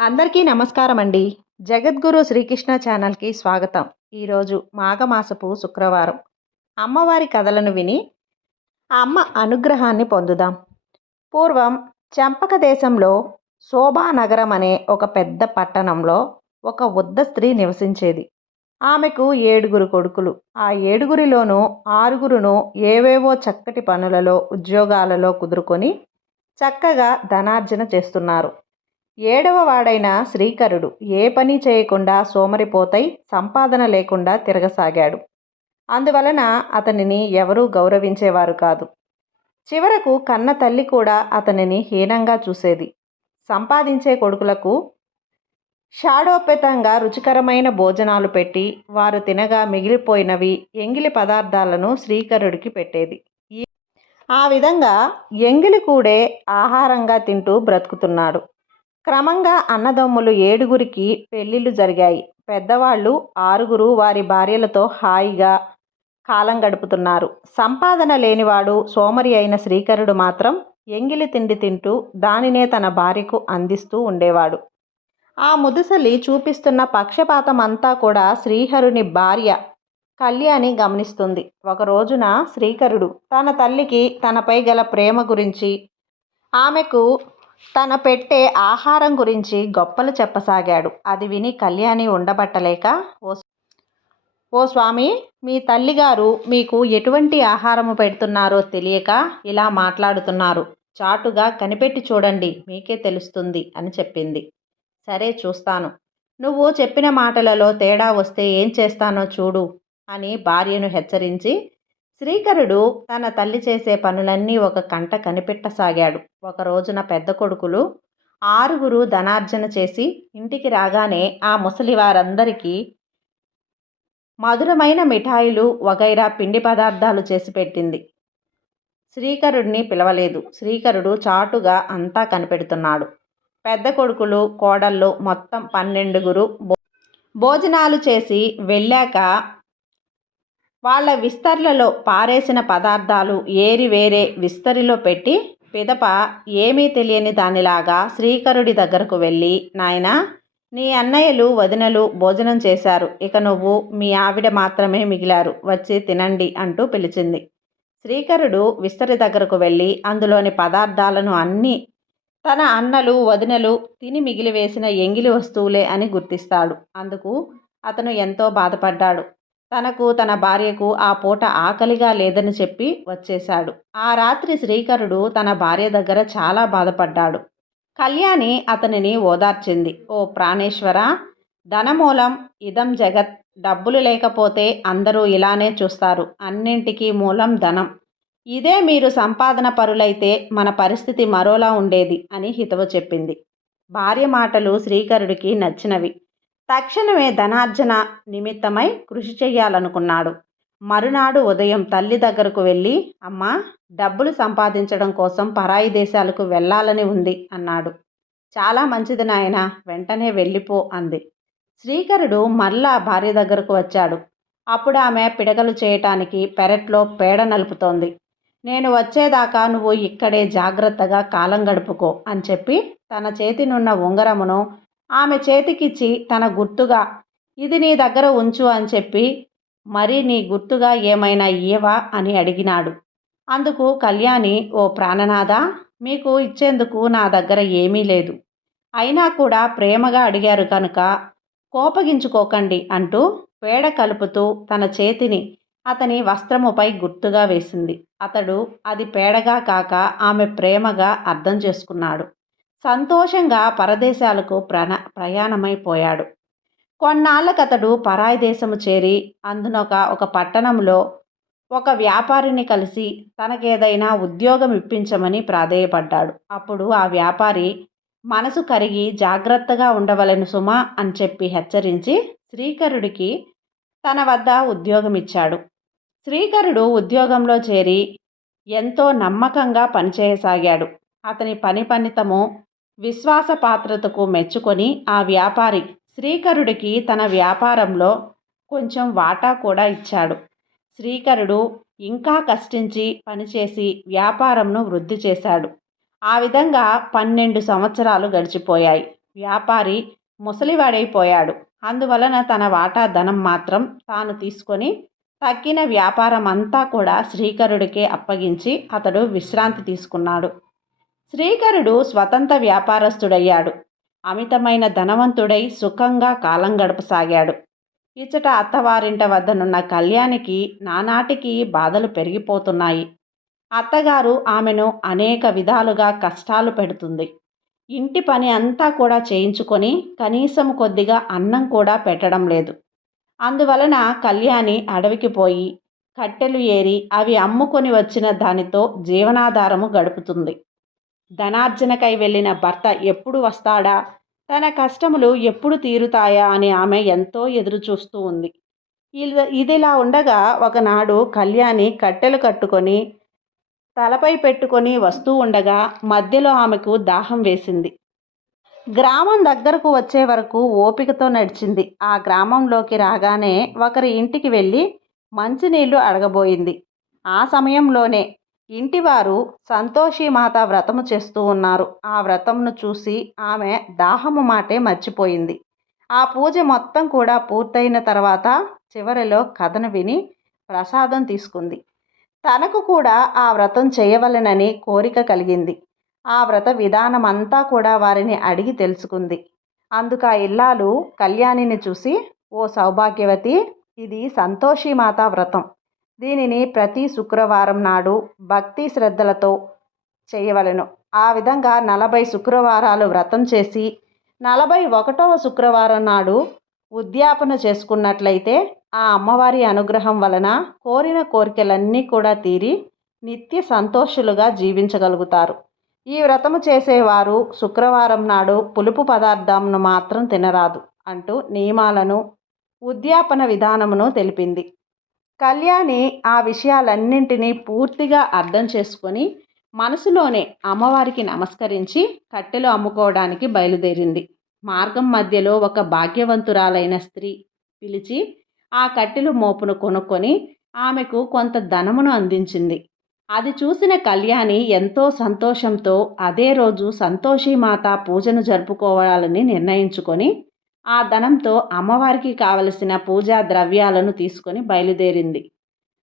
అందరికీ నమస్కారం అండి జగద్గురు శ్రీకృష్ణ ఛానల్కి స్వాగతం. ఈరోజు మాఘమాసపు శుక్రవారం. అమ్మవారి కథలను విని అమ్మ అనుగ్రహాన్ని పొందుదాం. పూర్వం చంపక దేశంలో శోభానగరం అనే ఒక పెద్ద పట్టణంలో ఒక వృద్ధ స్త్రీ నివసించేది. ఆమెకు ఏడుగురు కొడుకులు. ఆ ఏడుగురిలోనూ ఆరుగురును ఏవేవో చక్కటి పనులలో ఉద్యోగాలలో కుదురుకొని చక్కగా ధనార్జన చేస్తున్నారు. ఏడవ వాడైన శ్రీకరుడు ఏ పని చేయకుండా సోమరిపోతై సంపాదన లేకుండా తిరగసాగాడు. అందువలన అతనిని ఎవరూ గౌరవించేవారు కాదు. చివరకు కన్న తల్లి కూడా అతనిని హీనంగా చూసేది. సంపాదించే కొడుకులకు షాడోపేతంగా రుచికరమైన భోజనాలు పెట్టి వారు తినగా మిగిలిపోయినవి ఎంగిలి పదార్థాలను శ్రీకరుడికి పెట్టేది. ఆ విధంగా ఎంగిలి కూడే ఆహారంగా తింటూ బ్రతుకుతున్నాడు. క్రమంగా అన్నదమ్ములు ఏడుగురికి పెళ్ళిళ్ళు జరిగాయి. పెద్దవాళ్ళు ఆరుగురు వారి భార్యలతో హాయిగా కాలం గడుపుతున్నారు. సంపాదన లేనివాడు సోమరి అయిన శ్రీకరుడు మాత్రం ఎంగిలి తిండి తింటూ దానినే తన భార్యకు అందిస్తూ ఉండేవాడు. ఆ ముదుసలి చూపిస్తున్న పక్షపాతం అంతా కూడా శ్రీహరుని భార్య కళ్యాణి గమనిస్తుంది. ఒక రోజున శ్రీకరుడు తన తల్లికి తనపై గల ప్రేమ గురించి ఆమెకు తన పెట్టే ఆహారం గురించి గొప్పలు చెప్పసాగాడు. అది విని కళ్యాణి ఉండబట్టలేక ఓ ఓ స్వామి మీ తల్లిగారు మీకు ఎటువంటి ఆహారము పెడుతున్నారో తెలియక ఇలా మాట్లాడుతున్నారు. చాటుగా కనిపెట్టి చూడండి మీకే తెలుస్తుంది అని చెప్పింది. సరే చూస్తాను. నువ్వు చెప్పిన మాటలలో తేడా వస్తే ఏం చేస్తానో చూడు అని భార్యను హెచ్చరించి శ్రీకరుడు తన తల్లి చేసే పనులన్నీ ఒక కంట కనిపెట్టసాగాడు. ఒక రోజున పెద్ద కొడుకులు ఆరుగురు ధనార్జన చేసి ఇంటికి రాగానే ఆ ముసలి వారందరికీ మధురమైన మిఠాయిలు వగైరా పిండి పదార్థాలు చేసి పెట్టింది. శ్రీకరుడిని పిలవలేదు. శ్రీకరుడు చాటుగా అంతా కనిపెడుతున్నాడు. పెద్ద కొడుకులు కోడళ్ళు మొత్తం పన్నెండుగురు భోజనాలు చేసి వెళ్ళాక వాళ్ళ విస్తర్లలో పారేసిన పదార్థాలు ఏరి వేరే విస్తరిలో పెట్టి పిదప ఏమీ తెలియని దానిలాగా శ్రీకరుడి దగ్గరకు వెళ్ళి నాయనా నీ అన్నయ్యలు వదినలు భోజనం చేశారు. ఇక నువ్వు మీ ఆవిడ మాత్రమే మిగిలారు. వచ్చి తినండి అంటూ పిలిచింది. శ్రీకరుడు విస్తరి దగ్గరకు వెళ్ళి అందులోని పదార్థాలను అన్నీ తన అన్నలు వదినలు తిని మిగిలివేసిన ఎంగిలి వస్తువులే అని గుర్తిస్తాడు. అందుకు అతను ఎంతో బాధపడ్డాడు. తనకు తన భార్యకు ఆ పూట ఆకలిగా లేదని చెప్పి వచ్చేశాడు. ఆ రాత్రి శ్రీకరుడు తన భార్య దగ్గర చాలా బాధపడ్డాడు. కళ్యాణి అతనిని ఓదార్చింది. ఓ ప్రాణేశ్వర ధనమూలం ఇదం జగత్ డబ్బులు లేకపోతే అందరూ ఇలానే చూస్తారు. అన్నింటికీ మూలం ధనం. ఇదే మీరు సంపాదన పరులైతే మన పరిస్థితి మరోలా ఉండేది అని హితవు చెప్పింది. భార్య మాటలు శ్రీకరుడికి నచ్చినవి. తక్షణమే ధనార్జన నిమిత్తమై కృషి చెయ్యాలనుకున్నాడు మరునాడు ఉదయం తల్లి దగ్గరకు వెళ్ళి అమ్మ డబ్బులు సంపాదించడం కోసం పరాయి దేశాలకు వెళ్ళాలని ఉంది అన్నాడు. చాలా మంచిది నాయన వెంటనే వెళ్ళిపో అంది. శ్రీకరుడు మరలా భార్య దగ్గరకు వచ్చాడు. అప్పుడు ఆమె పిడకలు చేయటానికి పెరట్లో పేడ నలుపుతోంది. నేను వచ్చేదాకా నువ్వు ఇక్కడే జాగ్రత్తగా కాలం గడుపుకో అని చెప్పి తన చేతినున్న ఉంగరమును ఆమె చేతికిచ్చి తన గుర్తుగా ఇది నీ దగ్గర ఉంచు అని చెప్పి మరి నీ గుర్తుగా ఏమైనా ఇయ్యవా? అని అడిగినాడు. అందుకు కళ్యాణి ఓ ప్రాణనాథ మీకు ఇచ్చేందుకు నా దగ్గర ఏమీ లేదు. అయినా కూడా ప్రేమగా అడిగారు కనుక కోపగించుకోకండి అంటూ పేడ కలుపుతూ తన చేతిని అతని వస్త్రముపై గుర్తుగా వేసింది. అతడు అది పేడగా కాక ఆమె ప్రేమగా అర్థం చేసుకున్నాడు. సంతోషంగా పరదేశాలకు ప్రణ ప్రయాణమైపోయాడు. కొన్నాళ్ళకతడు పరాయి దేశము చేరి అందునొక ఒక పట్టణంలో ఒక వ్యాపారిని కలిసి తనకేదైనా ఉద్యోగం ఇప్పించమని ప్రాధేయపడ్డాడు. అప్పుడు ఆ వ్యాపారి మనసు కరిగి జాగ్రత్తగా ఉండవలెను సుమా అని చెప్పి హెచ్చరించి శ్రీకరుడికి తన వద్ద ఉద్యోగం ఇచ్చాడు శ్రీకరుడు ఉద్యోగంలో చేరి ఎంతో నమ్మకంగా పనిచేయసాగాడు. అతని పని పనితము విశ్వాసపాత్రతకు మెచ్చుకొని ఆ వ్యాపారి శ్రీకరుడికి తన వ్యాపారంలో కొంచెం వాటా కూడా ఇచ్చాడు. శ్రీకరుడు ఇంకా కష్టించి పనిచేసి వ్యాపారంను వృద్ధి చేశాడు. ఆ విధంగా పన్నెండు సంవత్సరాలు గడిచిపోయాయి. వ్యాపారి ముసలివాడైపోయాడు. అందువలన తన వాటా ధనం మాత్రం తాను తీసుకొని తగ్గిన వ్యాపారం అంతా కూడా శ్రీకరుడికే అప్పగించి అతడు విశ్రాంతి తీసుకున్నాడు. శ్రీకరుడు స్వతంత్ర వ్యాపారస్తుడయ్యాడు. అమితమైన ధనవంతుడై సుఖంగా కాలం గడపసాగాడు. ఇచ్చట అత్తవారింట వద్దనున్న కళ్యాణికి నానాటికి బాధలు పెరిగిపోతున్నాయి. అత్తగారు ఆమెను అనేక విధాలుగా కష్టాలు పెడుతుంది. ఇంటి పని అంతా కూడా చేయించుకొని కనీసం కొద్దిగా అన్నం కూడా పెట్టడం లేదు. అందువలన కళ్యాణి అడవికి పోయి కట్టెలు ఏరి అవి అమ్ముకొని వచ్చిన దానితో జీవనాధారము గడుపుతుంది. ధనార్జనకై వెళ్ళిన భర్త ఎప్పుడు వస్తాడా? తన కష్టములు ఎప్పుడు తీరుతాయా? అని ఆమె ఎంతో ఎదురు చూస్తూ ఉంది ఇదిలా ఉండగా ఒకనాడు కళ్యాణి కట్టెలు కట్టుకొని తలపై పెట్టుకొని వస్తూ ఉండగా మధ్యలో ఆమెకు దాహం వేసింది. గ్రామం దగ్గరకు వచ్చే వరకు ఓపికతో నడిచింది. ఆ గ్రామంలోకి రాగానే ఒకరి ఇంటికి వెళ్ళి మంచినీళ్ళు అడగబోయింది. ఆ సమయంలోనే ఇంటివారు సంతోషిమాత వ్రతము చేస్తూ ఉన్నారు. ఆ వ్రతమును చూసి ఆమె దాహము మాటే మర్చిపోయింది. ఆ పూజ మొత్తం కూడా పూర్తయిన తర్వాత చివరిలో కథను విని ప్రసాదం తీసుకుంది. తనకు కూడా ఆ వ్రతం చేయవలెనని కోరిక కలిగింది. ఆ వ్రత విధానం అంతా కూడా వారిని అడిగి తెలుసుకుంది. అందుకు ఆ ఇల్లాలు కళ్యాణిని చూసి ఓ సౌభాగ్యవతి ఇది సంతోషిమాత వ్రతం. దీనిని ప్రతి శుక్రవారం నాడు భక్తి శ్రద్ధలతో చేయవలను. ఆ విధంగా నలభై శుక్రవారాలు వ్రతం చేసి నలభై ఒకటవ శుక్రవారం నాడు ఉద్యాపన చేసుకున్నట్లయితే ఆ అమ్మవారి అనుగ్రహం వలన కోరిన కోరికలన్నీ కూడా తీరి నిత్య సంతోషులుగా జీవించగలుగుతారు. ఈ వ్రతము చేసేవారు శుక్రవారం నాడు పులుపు పదార్థంను మాత్రం తినరాదు అంటూ నియమాలను ఉద్యాపన విధానమును తెలిపింది. కళ్యాణి ఆ విషయాలన్నింటినీ పూర్తిగా అర్థం చేసుకొని మనసులోనే అమ్మవారికి నమస్కరించి కట్టెలు అమ్ముకోవడానికి బయలుదేరింది. మార్గం మధ్యలో ఒక భాగ్యవంతురాలైన స్త్రీ పిలిచి ఆ కట్టెలు మోపును కొనుక్కొని ఆమెకు కొంత ధనమును అందించింది. అది చూసిన కళ్యాణి ఎంతో సంతోషంతో అదే రోజు సంతోషిమాత పూజను జరుపుకోవాలని నిర్ణయించుకొని ఆ ధనంతో అమ్మవారికి కావలసిన పూజా ద్రవ్యాలను తీసుకొని బయలుదేరింది.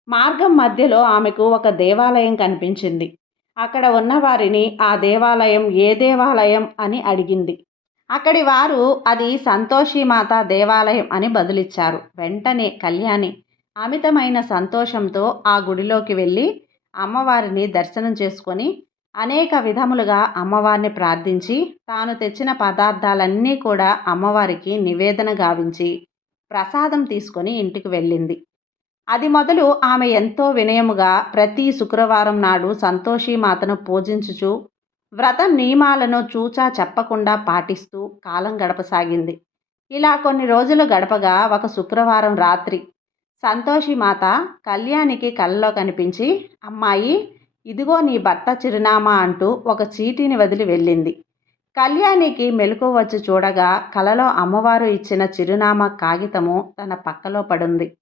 మార్గం మధ్యలో ఆమెకు ఒక దేవాలయం కనిపించింది. అక్కడ ఉన్న వారిని ఆ దేవాలయం ఏ దేవాలయం అని అడిగింది. అక్కడి వారు అది సంతోషిమాత దేవాలయం అని బదులిచ్చారు. వెంటనే కళ్యాణి అమితమైన సంతోషంతో ఆ గుడిలోకి వెళ్ళి అమ్మవారిని దర్శనం చేసుకొని అనేక విధములుగా అమ్మవారిని ప్రార్థించి తాను తెచ్చిన పదార్థాలన్నీ కూడా అమ్మవారికి నివేదన గావించి ప్రసాదం తీసుకొని ఇంటికి వెళ్ళింది. అది మొదలు ఆమె ఎంతో వినయముగా ప్రతి శుక్రవారం నాడు సంతోషి మాతను పూజించుచు వ్రత నియమాలను చూచా చెప్పకుండా పాటిస్తూ కాలం గడపసాగింది. ఇలా కొన్ని రోజులు గడపగా ఒక శుక్రవారం రాత్రి సంతోషి మాత కళ్యాణికి కళ్ళలో కనిపించి అమ్మాయి ఇదిగో నీ భర్త చిరునామా అంటూ ఒక చీటీని వదిలి వెళ్ళింది. కళ్యాణికి మెలకు వచ్చి చూడగా కలలో అమ్మవారు ఇచ్చిన చిరునామా కాగితము తన పక్కలో పడుంది.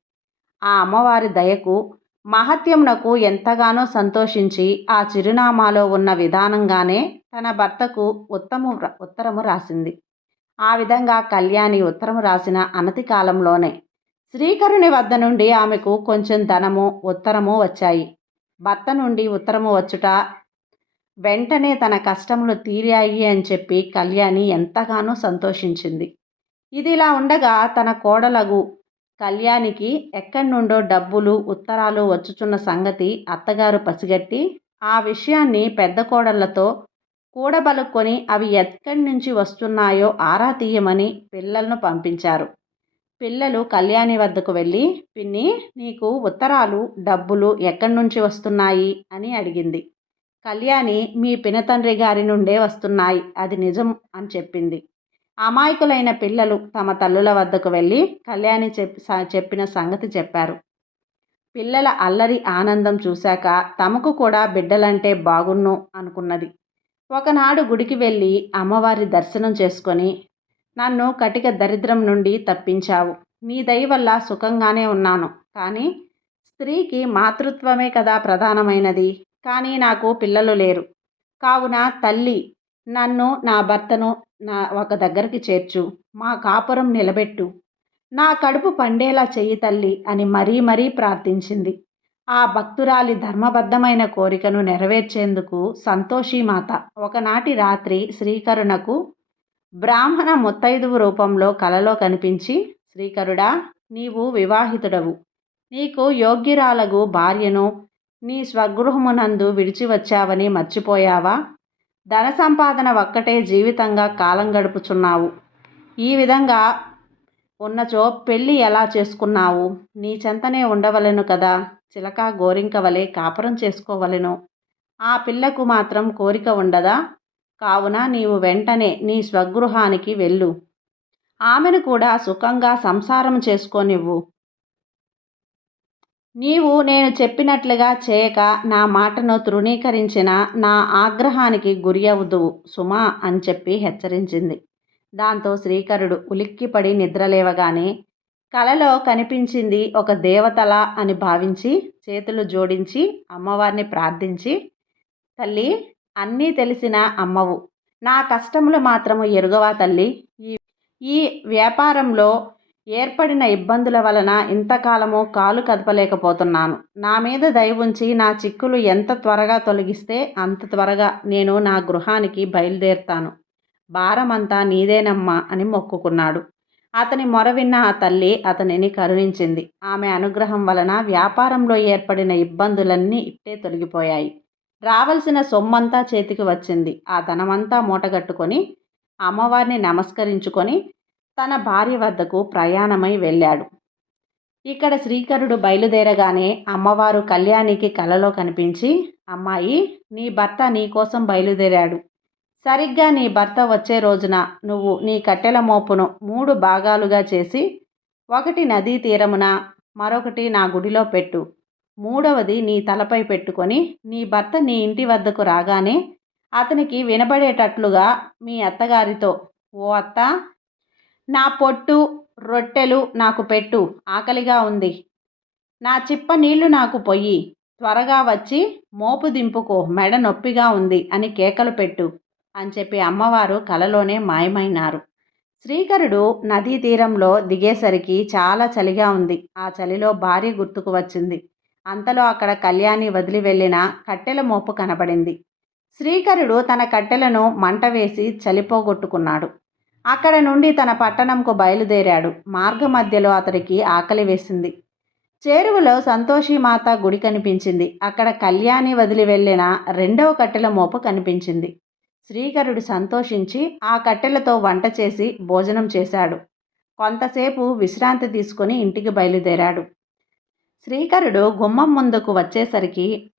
ఆ అమ్మవారి దయకు మహత్యమునకు ఎంతగానో సంతోషించి ఆ చిరునామాలో ఉన్న విధానంగానే తన భర్తకు ఉత్తము ఉత్తరము రాసింది. ఆ విధంగా కళ్యాణి ఉత్తరము రాసిన అనతి కాలంలోనే శ్రీకరుని వద్ద నుండి ఆమెకు కొంచెం ధనము ఉత్తరము వచ్చాయి. భర్త నుండి ఉత్తరము వచ్చుట వెంటనే తన కష్టములు తీరాయి అని చెప్పి కళ్యాణి ఎంతగానో సంతోషించింది. ఇది ఇలా ఉండగా తన కోడలగు కళ్యాణికి ఎక్కడి నుండో డబ్బులు ఉత్తరాలు వచ్చుచున్న సంగతి అత్తగారు పసిగట్టి ఆ విషయాన్ని పెద్ద కోడళ్ళతో కూడబలుక్కొని అవి ఎక్కడి నుంచి వస్తున్నాయో ఆరా తీయమని పిల్లలను పంపించారు. పిల్లలు కళ్యాణి వద్దకు వెళ్ళి పిన్ని నీకు ఉత్తరాలు డబ్బులు ఎక్కడి నుంచి వస్తున్నాయి? అని అడిగింది. కళ్యాణి మీ పినతండ్రి గారి నుండే వస్తున్నాయి అది నిజం అని చెప్పింది. అమాయకులైన పిల్లలు తమ తల్లుల వద్దకు వెళ్ళి కళ్యాణి చెప్పి చెప్పిన సంగతి చెప్పారు. పిల్లల అల్లరి ఆనందం చూశాక తమకు కూడా బిడ్డలంటే బాగున్ను అనుకున్నది. ఒకనాడు గుడికి వెళ్ళి అమ్మవారి దర్శనం చేసుకొని నన్ను కటిక దరిద్రం నుండి తప్పించావు. నీ దయ వల్ల సుఖంగానే ఉన్నాను. కానీ స్త్రీకి మాతృత్వమే కదా ప్రధానమైనది. కానీ నాకు పిల్లలు లేరు. కావున తల్లి నన్ను నా భర్తను నా ఒక దగ్గరికి చేర్చు. మా కాపురం నిలబెట్టు. నా కడుపు పండేలా చెయ్యి తల్లి అని మరీ మరీ ప్రార్థించింది. ఆ భక్తురాలి ధర్మబద్ధమైన కోరికను నెరవేర్చేందుకు సంతోషి మాత ఒకనాటి రాత్రి శ్రీకరుణకు బ్రాహ్మణ ముత్తైదువు రూపంలో కలలో కనిపించి శ్రీకరుడా నీవు వివాహితుడవు. నీకు యోగ్యురాలగు భార్యను నీ స్వగృహమునందు విడిచి వచ్చావని మర్చిపోయావా? ధన సంపాదన ఒక్కటే జీవితంగా కాలం గడుపుచున్నావు. ఈ విధంగా ఉన్నచో పెళ్ళి ఎలా చేసుకున్నావు? నీ చెంతనే ఉండవలెను కదా? చిలక గోరింక వలె కాపురం చేసుకోవలెను. ఆ పిల్లకు మాత్రం కోరిక ఉండదా? కావున నీవు వెంటనే నీ స్వగృహానికి వెళ్ళు. ఆమెను కూడా సుఖంగా సంసారం చేసుకోనివ్వు. నీవు నేను చెప్పినట్లుగా చేయక నా మాటను తృణీకరించిన నా ఆగ్రహానికి గురి అవుదువు సుమా అని చెప్పి హెచ్చరించింది. దాంతో శ్రీకరుడు ఉలిక్కిపడి నిద్రలేవగానే కలలో కనిపించింది ఒక దేవతల అని భావించి చేతులు జోడించి అమ్మవారిని ప్రార్థించి తల్లి అన్నీ తెలిసిన అమ్మవు. నా కష్టములు మాత్రము ఎరుగవా తల్లి? ఈ ఈ వ్యాపారంలో ఏర్పడిన ఇబ్బందుల వలన ఇంతకాలము కాలు కదపలేకపోతున్నాను. నా మీద దయ ఉంచి నా చిక్కులు ఎంత త్వరగా తొలగిస్తే అంత త్వరగా నేను నా గృహానికి బయలుదేరుతాను. భారమంతా నీదేనమ్మా అని మొక్కుకున్నాడు. అతని మొర విన్న ఆ తల్లి అతనిని కరుణించింది. ఆమె అనుగ్రహం వలన వ్యాపారంలో ఏర్పడిన ఇబ్బందులన్నీ ఇట్టే తొలగిపోయాయి. రావలసిన సొమ్మంతా చేతికి వచ్చింది. ఆ ధనమంతా మూటగట్టుకొని అమ్మవారిని నమస్కరించుకొని తన భార్య వద్దకు ప్రయాణమై వెళ్ళాడు. ఇక్కడ శ్రీకరుడు బయలుదేరగానే అమ్మవారు కళ్యాణికి కలలో కనిపించి అమ్మాయి నీ భర్త నీ కోసం బయలుదేరాడు. సరిగ్గా నీ భర్త వచ్చే రోజున నువ్వు నీ కట్టెల మోపును మూడు భాగాలుగా చేసి ఒకటి నదీ తీరమున మరొకటి నా గుడిలో పెట్టు. మూడవది నీ తలపై పెట్టుకొని నీ భర్త నీ ఇంటి వద్దకు రాగానే అతనికి వినబడేటట్లుగా మీ అత్తగారితో ఓ అత్త నా పొట్టు రొట్టెలు నాకు పెట్టు ఆకలిగా ఉంది. నా చిప్ప నీళ్ళు నాకు పొయ్యి. త్వరగా వచ్చి మోపు దింపుకో మెడ నొప్పిగా ఉంది అని కేకలు పెట్టు అని చెప్పి అమ్మవారు కలలోనే మాయమైనారు. శ్రీకరుడు నదీ తీరంలో దిగేసరికి చాలా చలిగా ఉంది. ఆ చలిలో భార్య గుర్తుకు వచ్చింది. అంతలో అక్కడ కళ్యాణి వదిలి వెళ్ళిన కట్టెల మోపు కనబడింది. శ్రీకరుడు తన కట్టెలను మంట వేసి చలిపోగొట్టుకున్నాడు. అక్కడ నుండి తన పట్టణంకు బయలుదేరాడు. మార్గ మధ్యలో అతడికి ఆకలి వేసింది. చేరువలో సంతోషిమాత గుడి కనిపించింది. అక్కడ కళ్యాణి వదిలి వెళ్ళిన రెండవ కట్టెల మోపు కనిపించింది. శ్రీకరుడు సంతోషించి ఆ కట్టెలతో వంట చేసి భోజనం చేశాడు. కొంతసేపు విశ్రాంతి తీసుకొని ఇంటికి బయలుదేరాడు. శ్రీకరుడు గుమ్మం ముందుకు వచ్చేసరికి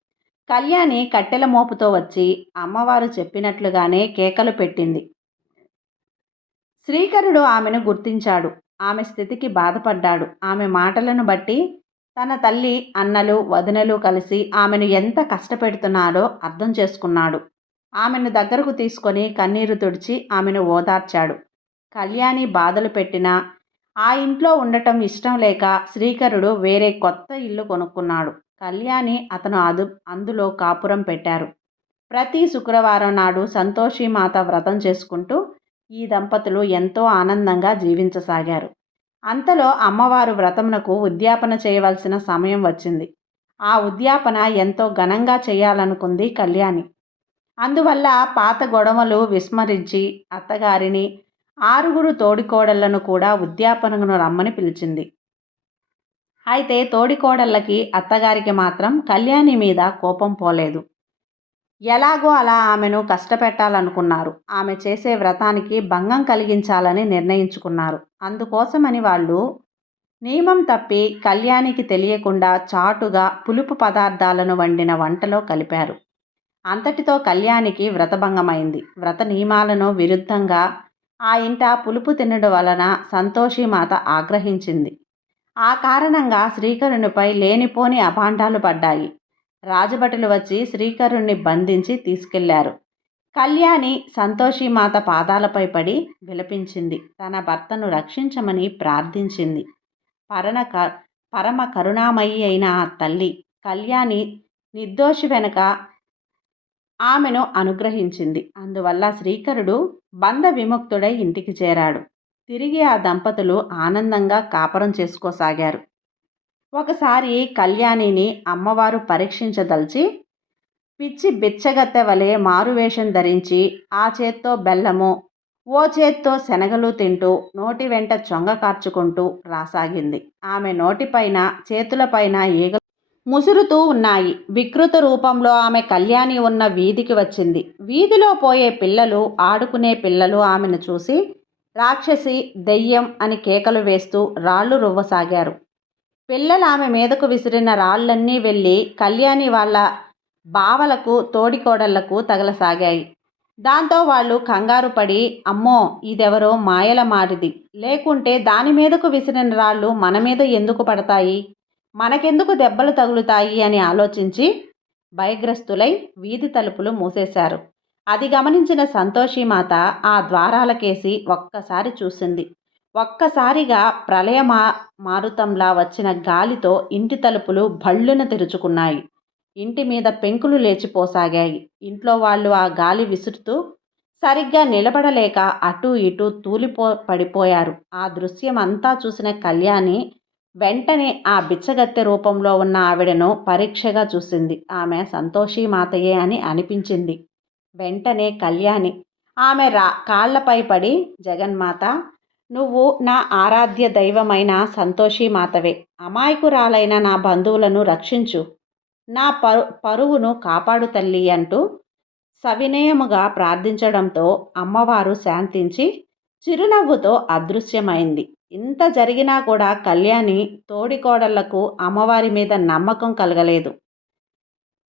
కళ్యాణి కట్టెల మోపుతో వచ్చి అమ్మవారు చెప్పినట్లుగానే కేకలు పెట్టింది. శ్రీకరుడు ఆమెను గుర్తించాడు. ఆమె స్థితికి బాధపడ్డాడు. ఆమె మాటలను బట్టి తన తల్లి అన్నలు వదినలు కలిసి ఆమెను ఎంత కష్టపెడుతున్నాడో అర్థం చేసుకున్నాడు. ఆమెను దగ్గరకు తీసుకొని కన్నీరు తుడిచి ఆమెను ఓదార్చాడు. కళ్యాణి బాధలు పెట్టినా ఆ ఇంట్లో ఉండటం ఇష్టం లేక శ్రీకరుడు వేరే కొత్త ఇల్లు కొనుక్కున్నాడు. కళ్యాణి అతను అదు అందులో కాపురం పెట్టారు. ప్రతి శుక్రవారం నాడు సంతోషి మాత వ్రతం చేసుకుంటూ ఈ దంపతులు ఎంతో ఆనందంగా జీవించసాగారు. అంతలో అమ్మవారు వ్రతమునకు ఉద్యాపన చేయవలసిన సమయం వచ్చింది. ఆ ఉద్యాపన ఎంతో ఘనంగా చేయాలనుకుంది కళ్యాణి. అందువల్ల పాత గొడవలు విస్మరించి అత్తగారిని ఆరుగురు తోడికోడళ్ళను కూడా ఉద్యాపనను రమ్మని పిలిచింది. అయితే తోడికోడళ్ళకి అత్తగారికి మాత్రం కళ్యాణి మీద కోపం పోలేదు. ఎలాగో అలా ఆమెను కష్టపెట్టాలనుకున్నారు. ఆమె చేసే వ్రతానికి భంగం కలిగించాలని నిర్ణయించుకున్నారు. అందుకోసమని వాళ్ళు నియమం తప్పి కళ్యాణికి తెలియకుండా చాటుగా పులుపు పదార్థాలను వండిన వంటలో కలిపారు. అంతటితో కళ్యాణికి వ్రతభంగమైంది. వ్రత నియమాలను విరుద్ధంగా ఆ ఇంట పులుపు తినడం వలన సంతోషి మాత ఆగ్రహించింది. ఆ కారణంగా శ్రీకరునిపై లేనిపోని అభాండాలు పడ్డాయి. రాజభటులు వచ్చి శ్రీకరుణ్ణి బంధించి తీసుకెళ్ళారు. కళ్యాణి సంతోషి మాత పాదాలపై పడి విలపించింది. తన భర్తను రక్షించమని ప్రార్థించింది. పరణ క పరమ కరుణామయి అయిన ఆ తల్లి కళ్యాణి నిర్దోషి వెనుక ఆమెను అనుగ్రహించింది. అందువల్ల శ్రీకరుడు బంధ విముక్తుడై ఇంటికి చేరాడు. తిరిగి ఆ దంపతులు ఆనందంగా కాపరం చేసుకోసాగారు. ఒకసారి కళ్యాణిని అమ్మవారు పరీక్షించదలిచి పిచ్చి బిచ్చగత్తె వలె మారువేషం ధరించి ఆ చేత్తో బెల్లము ఓ చేత్తో శనగలు తింటూ నోటి వెంట చొంగ కార్చుకుంటూ రాసాగింది. ఆమె నోటిపైన చేతులపైన ఈగ ముసురుతూ ఉన్నాయి. వికృత రూపంలో ఆమె కళ్యాణి ఉన్న వీధికి వచ్చింది. వీధిలో పోయే పిల్లలు ఆడుకునే పిల్లలు ఆమెను చూసి రాక్షసి దెయ్యం అని కేకలు వేస్తూ రాళ్ళు రువ్వసాగారు. పిల్లలు ఆమె మీదకు విసిరిన రాళ్ళన్నీ వెళ్ళి కళ్యాణి వాళ్ళ బావలకు తోడికోడళ్ళకు తగలసాగాయి. దాంతో వాళ్ళు కంగారు పడి అమ్మో ఇదెవరో మాయల మారిది లేకుంటే దాని మీదకు విసిరిన రాళ్ళు మన మీద ఎందుకు పడతాయి? మనకెందుకు దెబ్బలు తగులుతాయి అని ఆలోచించి భయగ్రస్తులై వీధి తలుపులు మూసేశారు. అది గమనించిన సంతోషి మాత ఆ ద్వారాలకేసి ఒక్కసారి చూసింది. ఒక్కసారిగా ప్రళయ మా మారుతంలా వచ్చిన గాలితో ఇంటి తలుపులు భళ్ళున తెరుచుకున్నాయి. ఇంటి మీద పెంకులు లేచిపోసాగాయి ఇంట్లో వాళ్ళు ఆ గాలి విసురుతూ సరిగ్గా నిలబడలేక అటూ ఇటూ తూలిపో పడిపోయారు. ఆ దృశ్యం అంతా చూసిన కళ్యాణి వెంటనే ఆ బిచ్చగత్తె రూపంలో ఉన్న ఆవిడను పరీక్షగా చూసింది. ఆమె సంతోషి మాతయే అని అనిపించింది. వెంటనే కళ్యాణి ఆమె రా కాళ్ళపై పడి జగన్మాత నువ్వు నా ఆరాధ్య దైవమైన సంతోషి మాతవే. అమాయకురాలైన నా బంధువులను రక్షించు. నా పరు పరువును కాపాడు తల్లి అంటూ సవినయముగా ప్రార్థించడంతో అమ్మవారు శాంతించి చిరునవ్వుతో అదృశ్యమైంది. ఇంత జరిగినా కూడా కళ్యాణి తోడికోడళ్ళకు అమ్మవారి మీద నమ్మకం కలగలేదు.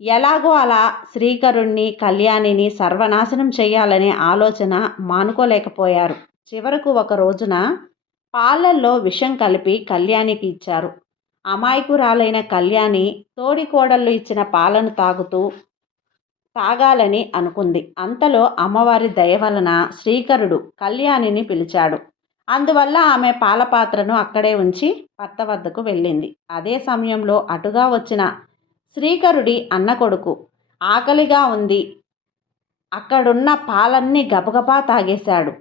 ఎలాగో అలా శ్రీకరుణ్ణి కళ్యాణిని సర్వనాశనం చేయాలనే ఆలోచన మానుకోలేకపోయారు. చివరకు ఒక రోజున పాలల్లో విషం కలిపి కళ్యాణికి ఇచ్చారు. అమాయకురాలైన కళ్యాణి తోడికోడళ్ళు ఇచ్చిన పాలను తాగుతూ తాగాలని అనుకుంది. అంతలో అమ్మవారి దయ వలన శ్రీకరుడు కళ్యాణిని పిలిచాడు. అందువల్ల ఆమె పాలపాత్రను అక్కడే ఉంచి భర్త వద్దకు వెళ్ళింది. అదే సమయంలో అటుగా వచ్చిన శ్రీకరుడి అన్న కొడుకు ఆకలిగా ఉంది. అక్కడున్న పాలన్నీ గబగబా తాగేశాడు.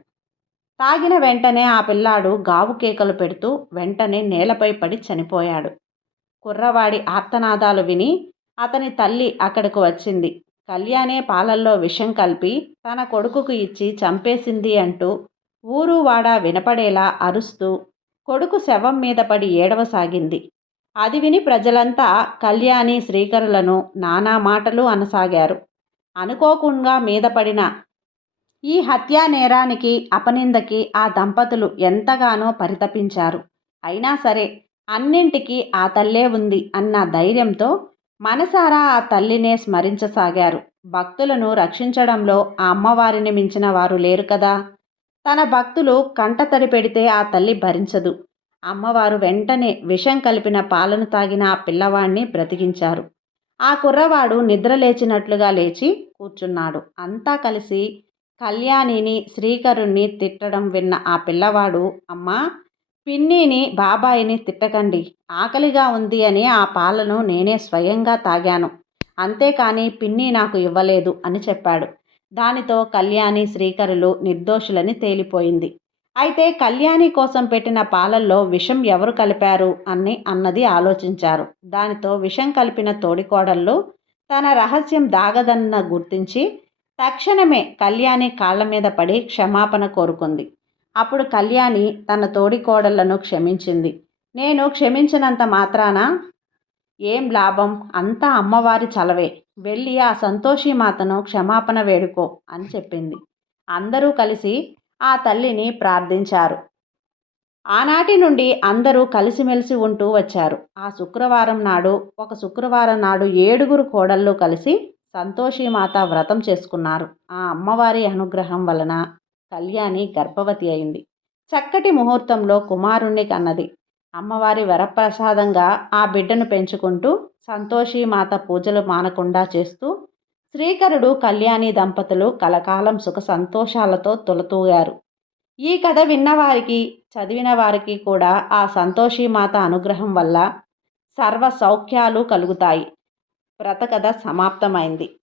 తాగిన వెంటనే ఆ పిల్లాడు గావు కేకలు పెడుతూ వెంటనే నేలపై పడి చనిపోయాడు. కుర్రవాడి ఆర్తనాదాలు విని అతని తల్లి అక్కడికి వచ్చింది. కళ్యాణే పాలల్లో విషం కలిపి తన కొడుకుకు ఇచ్చి చంపేసింది అంటూ ఊరువాడ వినపడేలా అరుస్తూ కొడుకు శవం మీద పడి ఏడవసాగింది. అది విని ప్రజలంతా కళ్యాణి శ్రీకరులను నానా మాటలు అనసాగారు. అనుకోకుండా మీద పడిన ఈ హత్యా నేరానికి అపనిందకి ఆ దంపతులు ఎంతగానో పరితపించారు. అయినా సరే అన్నింటికీ ఆ తల్లే ఉంది అన్న ధైర్యంతో మనసారా ఆ తల్లినే స్మరించసాగారు. భక్తులను రక్షించడంలో ఆ అమ్మవారిని మించిన వారు లేరు కదా! తన భక్తులు కంటతడి పెడితే ఆ తల్లి భరించదు. అమ్మవారు వెంటనే విషం కలిపిన పాలను తాగిన ఆ పిల్లవాడిని బ్రతికించారు. ఆ కుర్రవాడు నిద్ర లేచినట్లుగా లేచి కూర్చున్నాడు. అంతా కలిసి కళ్యాణిని శ్రీకరుణ్ణి తిట్టడం విన్న ఆ పిల్లవాడు అమ్మా పిన్నిని బాబాయిని తిట్టకండి. ఆకలిగా ఉంది అని ఆ పాలను నేనే స్వయంగా తాగాను. అంతేకాని పిన్ని నాకు ఇవ్వలేదు అని చెప్పాడు. దానితో కళ్యాణి శ్రీకరులు నిర్దోషులని తేలిపోయింది. అయితే కళ్యాణి కోసం పెట్టిన పాలల్లో విషం ఎవరు కలిపారు అని అన్నది ఆలోచించారు. దానితో విషం కలిపిన తోడికోడళ్ళు తన రహస్యం దాగదన్న గుర్తించి తక్షణమే కళ్యాణి కాళ్ళ మీద పడి క్షమాపణ కోరుకుంది. అప్పుడు కళ్యాణి తన తోడికోడళ్ళను క్షమించింది. నేను క్షమించినంత మాత్రాన ఏం లాభం? అంతా అమ్మవారి చలవే. వెళ్ళి ఆ సంతోషి మాతను క్షమాపణ వేడుకో అని చెప్పింది. అందరూ కలిసి ఆ తల్లిని ప్రార్థించారు. ఆనాటి నుండి అందరూ కలిసిమెలిసి ఉంటూ వచ్చారు. ఆ శుక్రవారం నాడు ఒక శుక్రవారం నాడు ఏడుగురు కోడళ్ళు కలిసి సంతోషిమాత వ్రతం చేసుకున్నారు. ఆ అమ్మవారి అనుగ్రహం వలన కళ్యాణి గర్భవతి అయింది. చక్కటి ముహూర్తంలో కుమారుణ్ణి కన్నది. అమ్మవారి వరప్రసాదంగా ఆ బిడ్డను పెంచుకుంటూ సంతోషిమాత పూజలు మానకుండా చేస్తూ శ్రీకరుడు కళ్యాణి దంపతులు కలకాలం సుఖ సంతోషాలతో తొలతూగారు. ఈ కథ విన్నవారికి చదివిన వారికి కూడా ఆ సంతోషిమాత అనుగ్రహం వల్ల సర్వ సౌఖ్యాలు కలుగుతాయి. వ్రతకథ సమాప్తమైంది.